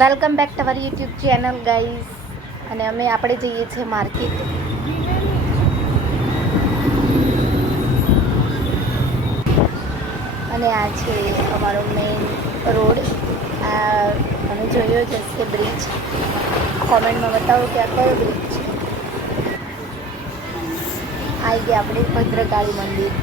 Welcome back to our YouTube channel guys. અને આપણે જઈએ છીએ માર્કેટ. અને આ છે અમારો મેઇન રોડ. તમે જોયો જ હશે બ્રિજ. કોમેન્ટમાં બતાવો કે આ કયો બ્રિજ છે. આવી ગયા આપણે ભદ્રકાળી મંદિર.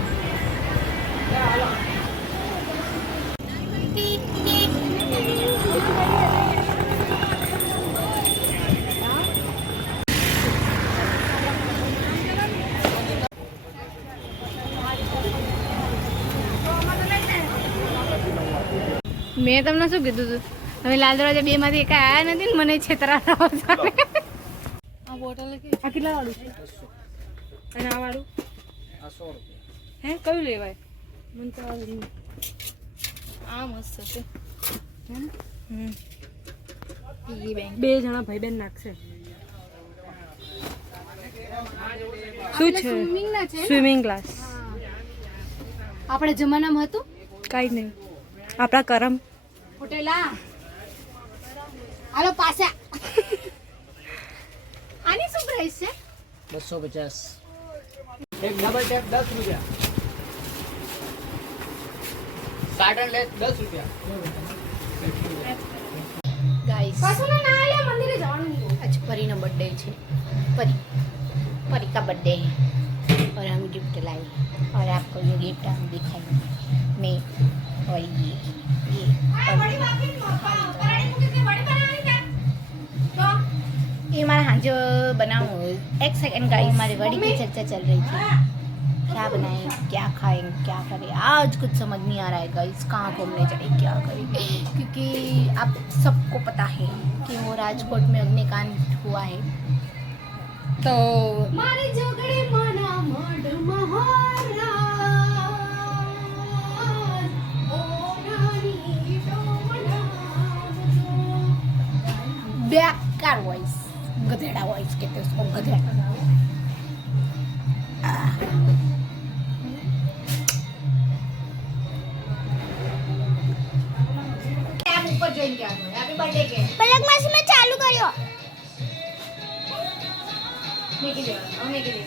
મેં તમને શું કીધું હતું? હવે લાલ દરવાજા 2 માંથી એક આયા નથી ને મને છેતરા આ બોટલ આ કેટલા વાળું છે? અને આ વાળું આ 100 રૂપિયા. હે કયું લેવાય? મને તો આ મસ્ત છે. બે જણા ભાઈ બેન નાખશે. શું છે? Swimming class. આપણે જમાનામાં હતું કાંઈ નહીં. આપણા કરમ હોટેલા હાલો પાછા. આની શું પ્રાઇસ છે? 250. એક ડબલ ટેપ 10 રૂપિયા. સાડન લે 10 રૂપિયા. ગાઈસ કસુના ના આલે મંદિરે જવાનું. આજ પરીનો બર્થડે છે. परी का बर्थडे है और हम गिफ्ट लाए और आपको ये गिफ्ट हम दिखाएंगे मैं और ये ये हमारा हाँ जो बनाऊँ. एक सेकंड गाइस, हमारी बड़ी की चर्चा चल रही थी क्या बनाएं, क्या खाएं, क्या करें. आज कुछ समझ नहीं आ रहा है गाइस, कहाँ घूमने जाए, क्या करें. क्योंकि आप सबको पता है कि वो राजकोट में अग्निकांड हुआ है. तो मारी जोगड़ी मना मड महाराज ओ नानी डोना बेकार वॉइस, गधेड़ा वॉइस कहते हैं उसको, गधेड़ा. आप ऊपर જોઈને ગયા છો. હેપી બર્થડે કે પલક માસી મેં ચાલુ કર્યો. મેકી દે મેકી દે.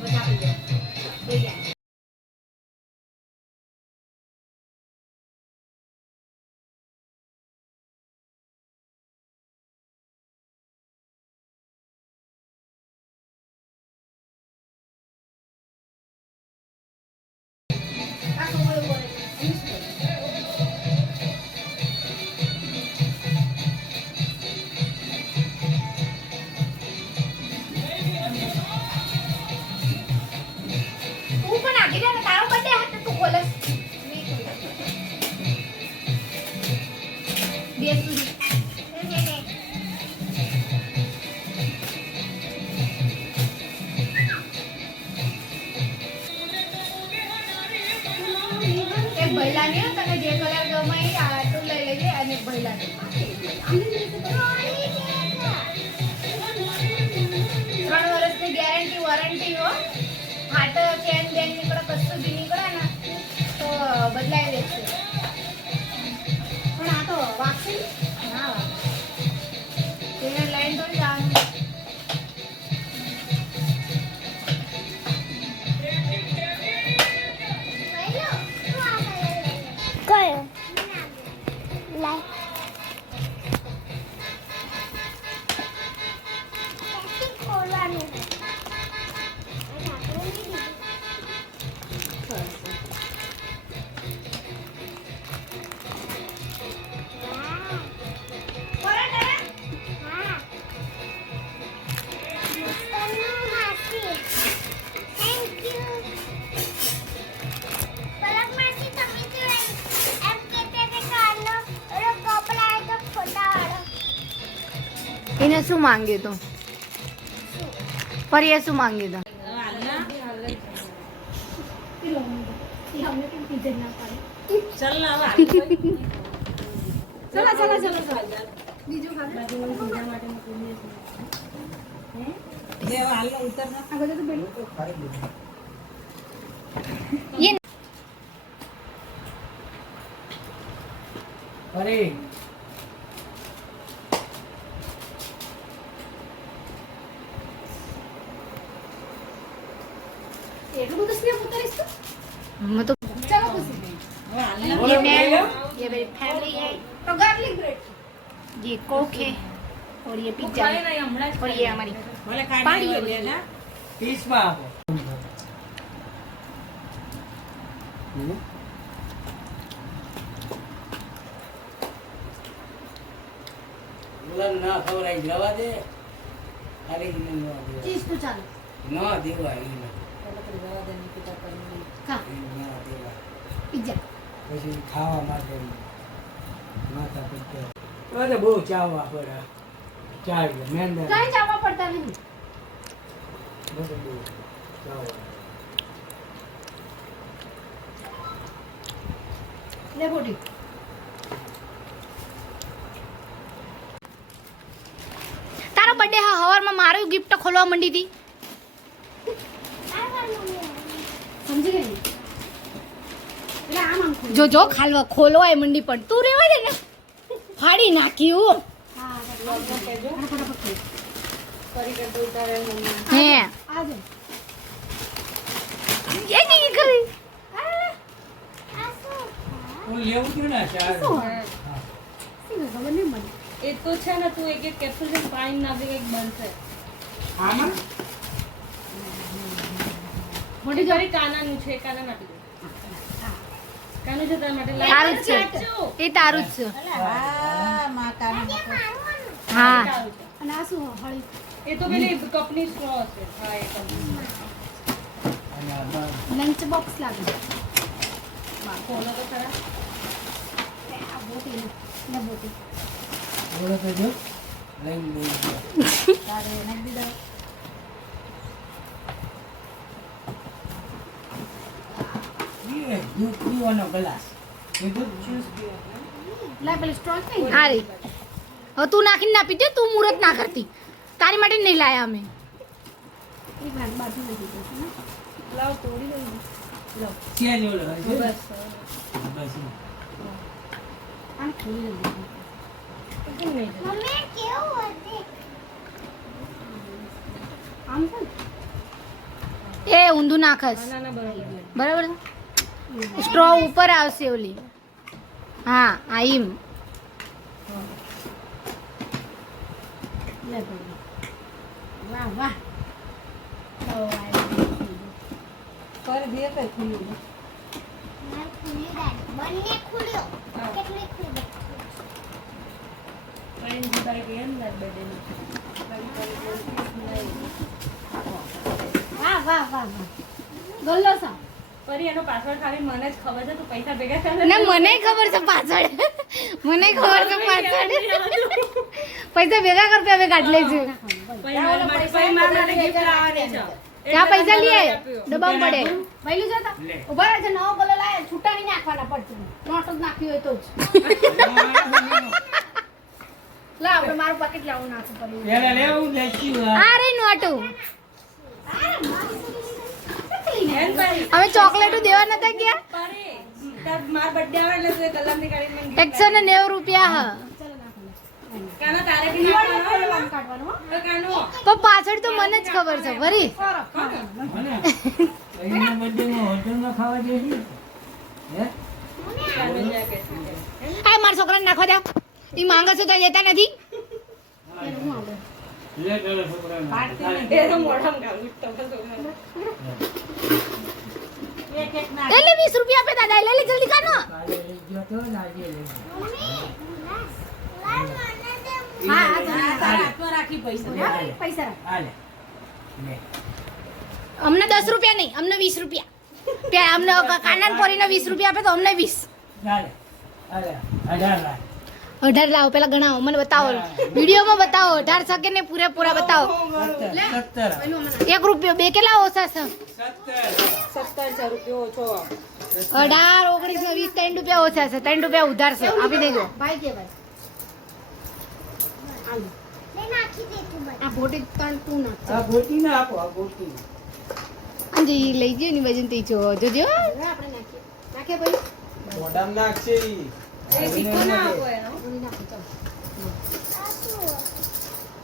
બતાવી દે દે ગયા. ભૈલા ને તને જે કલર ગમે એ આટલું લઈ લેજે અને ભૈલા ને 3 વર્ષની ગેરંટી વોરંટી હો. હાટ ચેન બેન નીકળે કશું બી નીકળે ને તો બદલાઈ દેશે. પણ આ તો વાક્ષી ના તેને લઈને તો જવાનું. એને શું માંગ્યું તું? ફરી શું માંગ્યું તું? અરે એટલું બધું સ્નેપ ઉતારીશ તું? मैं तो ચાલો ખુશી ये मैं ये मेरी फैमिली है તો ગાર્લિક બ્રેડ ये कोक है और ये पिज्जा है और ये हमारी पानी है। પીસમાં આપો બોલા ના ખવડાય જવા દે ખાલી ન દેવા ચીઝ તો ચાલે ન દેવા ઈ ખા ના દેવા પિઝા પછી ખાવા માટે માથા પીતે અરે બહુ ચાવવા પડે ચાવી મેંદા કઈ ચાવવા પડતા નહીં બધું બહુ ચાવવા લે બોટી તારો બર્થડે હા હવારમાં મારું ગિફ્ટ ખોલવા માંડી હતી સમજી ગઈ એટલે આમ ખોલ જો જો ખાલવા ખોલવા એ મંડી પણ તું રેવા દે ને ફાડી નાખ્યું હા ફટાફટ હે આ જો એ કી કરી હું લેવું છું ને ચાર સીધો ખબર નહીં મને એ તો છે ને તું એક એક કેપ્સ્યુલ છે પાણી નાખી કંઈક બનશે આમાં મોટી જરી કાનાનું છે કાના નાખી દે કાનું છે તારા માટે તારું જ છે એ તારું જ છે હા અને આ શું હળી એ તો પેલી કપની સ્ટ્રો છે હા એ કંપની અને આમાં લંચ બોક્સ લાગે ખોલો તો ખરા આ બોટી ને બોટી બોલો તો જો લઈને લઈ ગયો તારે નાખી દીધા ये दूध पीવાનો ગ્લાસ એ દૂધ જ્યુસ લે પેલી સ્ટ્રોંગ નહીં હા રે હવે તું નાખીને ના પીતે તું મુહૂર્ત ના કરતી તારી માટે નહીં લાયા અમે એક મિનિટ બાજુ નાખી દઈશું ને લાવ તોડી લઈ લાવ છે જો લે બસ બસ આને ખોલી લઈએ કેમ નહીં આમ છે એ ઊંધું નાખસ ના ના બરાબર બરાબર છે સ્ટ્રો ઉપર આવશે ઓલી હા આઈમ લે બોટી વાહ વાહ કર દે કઈ ખુલ્લું પાણી જુદાઈ ગઈ ને બર્થડે વાહ વાહ વાહ ગલ્લો સા પરી એનો પાસવર્ડ ખાલી મને જ ખબર છે તું પૈસા ભેગા કરે ને મને ખબર છે પાછળ મને ખબર છે પાછળ પૈસા ભેગા કર હવે કાઢ લેજો પછી મારા માટે gift લાવવાની છે ક્યાં પૈસા લઈ આય દબાવ પડે પહેલું જોતા ઉભા રહેજો નવો ગલ્લો લાય છૂટા નહીં નાખવાના પડતું નોટ જ નાખ્યું હોય તો જ લા આપણે મારું પાકેટ લાવું નાખું પડ્યું પેલા લેવું લેચ્યું આ રે નોટું એન પરી હવે ચોકલેટો દેવા નતા ગયા પરી તાર માર બર્થડે આવે એટલે તું કલમ ની કાઢીને મને gift 190 રૂપિયા હા કાના તારે બી નાખવાનો કાઢવાનું હો તો કાનો પણ પાછળ તો મને જ ખબર છે ભરી મને એના બર્થડે માં હોટલમાં ખાવા જઈશું હે કાનો જા કે આ મારા છોકરાને નાખવા દે ઈ માંગે છે તો દેતા નથી લે પેલા છોકરાને એ તો મોઢામાં ગાવું તો એટલે 20 રૂપિયા આપે દાદા લે લે જલ્દી કાનો કાલે લઈ ગયો તો ને આજે લઈ હા રાખી પૈસા ગયો પૈસા હાલે લે અમને 10 રૂપિયા નહીં અમને 20 રૂપિયા ત્યાં અમને કાનાન પોરીને 20 રૂપિયા આપે તો અમને 20 હાલે હાલે 18 લાખ 18 લાવો પેલા ગણાવો મને બતાવો વિડીયોમાં બતાવો 18 શકે ને પૂરેપૂરા બતાવો 17 1 રૂપિયો બે કેટલા ઓછા છે 1700 રૂપિયા ઓછો 18 19 20 3 રૂપિયા ઓછા છે 3 રૂપિયા ઉધાર છે આપી દેજો ભાઈ કે ભાઈ આ બોટી તણ તું નાખ આ ગોટી ના આપો આ ગોટી અંજી લઈ ગયો ની વજન તે જો જોજો આપણે નાખીએ નાખે ભાઈ મોઢામાં નાખશે ઈ એ સિક્કો ના આપો એનો અહીં નાખો, ચાલો.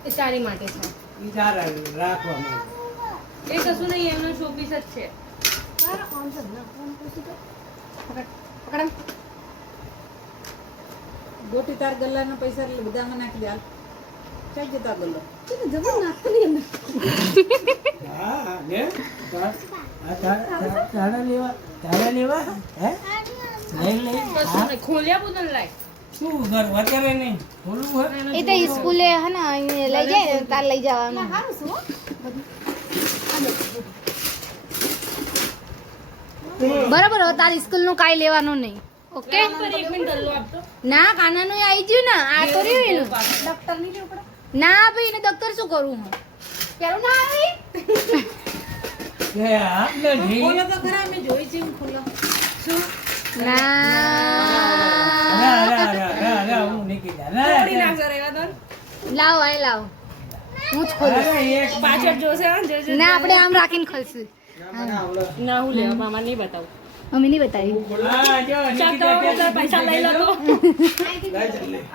એ તારી માટે છે. ઈ સારા રાખવા માટે. એ કશું નહીં એમનો શોપીસ જ છે આ આમ છે ને, આમ પૂછી તો. પકડ, પકડ આમ. ગોટી તાર ગલ્લાના પૈસા એટલે બધામાં નાખી દે હાલ. ક્યાં જતા ગલ્લો? એને જબર નાખવાની અંદર. હા ને તારા લેવા હે લઈ લઈ કશું નહીં ખોલ્યા બુદન લાય શું ઘર અત્યારે નહીં ખોલવું હોય એ તો સ્કૂલે હે ને અહીં લઈ જાય ને તાર લઈ જવાનું સારું છે હો. બધું. બરાબર હવે તારી સ્કૂલ નું કાંઈ લેવાનું નહીં ઓકે પર એક મિનિટ ગલ્લો આપતો ના કાનાનું આવી ગયું ને આ તો રહ્યું એનું ડોક્ટર ની જવું પડે. ના ભાઈ એને દફતર શું કરું હું પેલું ના આવી. કે આટલે ઢીલ ખોલો તો ખરા મેં જોઈ છે હું ખોલો. ના હું નીકળી થોડી ના કરે એવા તો લાવ આય લાવ હું જ ખોલું એક પાછળ જોશે હા જોશે ના આપણે આમ રાખીને ખોલશું ના હું લેવા મામા નહીં બતાવું અમે નહીં બતાવી હા જો ચાલ પૈસા લઈ લો તો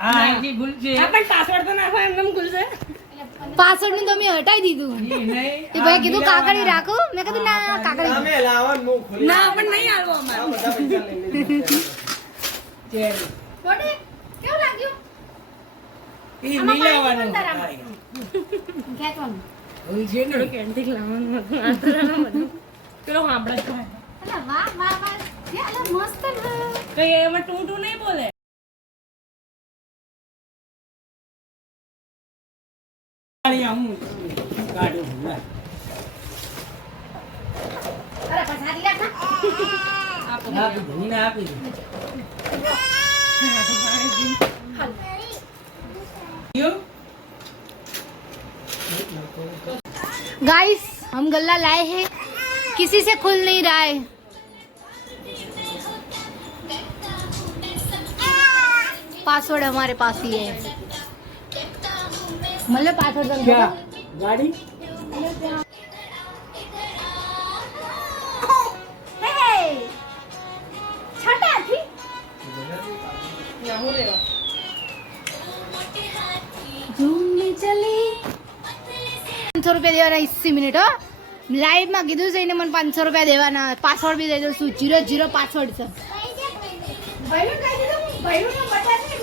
હા અહીંથી ગુલશે હા પણ પાસવર્ડ તો નાખો એમને ખુલશે પાસવર્ડ નું તો મેં હટાઈ દીધું ઈ નહીં તે ભાઈ કીધું કાકડી રાખું મેં કીધું ના કાકડી ના પણ નહીં આલવો અમારે ચેર બોડી, કેવું લાગ્યું? ઈ મિલાવાનું ખેંચવાનું. હોય છે ને કેન્ટીન લાવવાનું હતું આતરાનું બધું પેલો સાંભળે છે અલા, વાહ, વાહ, વાહ. એ અલા, મસ્ત ને. કઈ એમાં ટૂં નહીં બોલે અહીંયા હું કાઢું ના અરે, પછાડી રાખ ને. આપી દે નીના આપી દે યુ गाइस हम गल्ला लाए हैं किसी से खुल नहीं रहा है पासवर्ड हमारे पास ही है मतलब पासवर्ड क्या गाड़ी હે, છટાથી. ના હું લેવા घूमने चली 500 रुपया देवाना 80 मिनिट हो लाइव में कीधु से મને 500 रुपया देवाना पासवर्ड भी दे दो 0 0 पासवर्ड છે ભાઈનું કહી દીધું, ભાઈનું નામ બતાવી.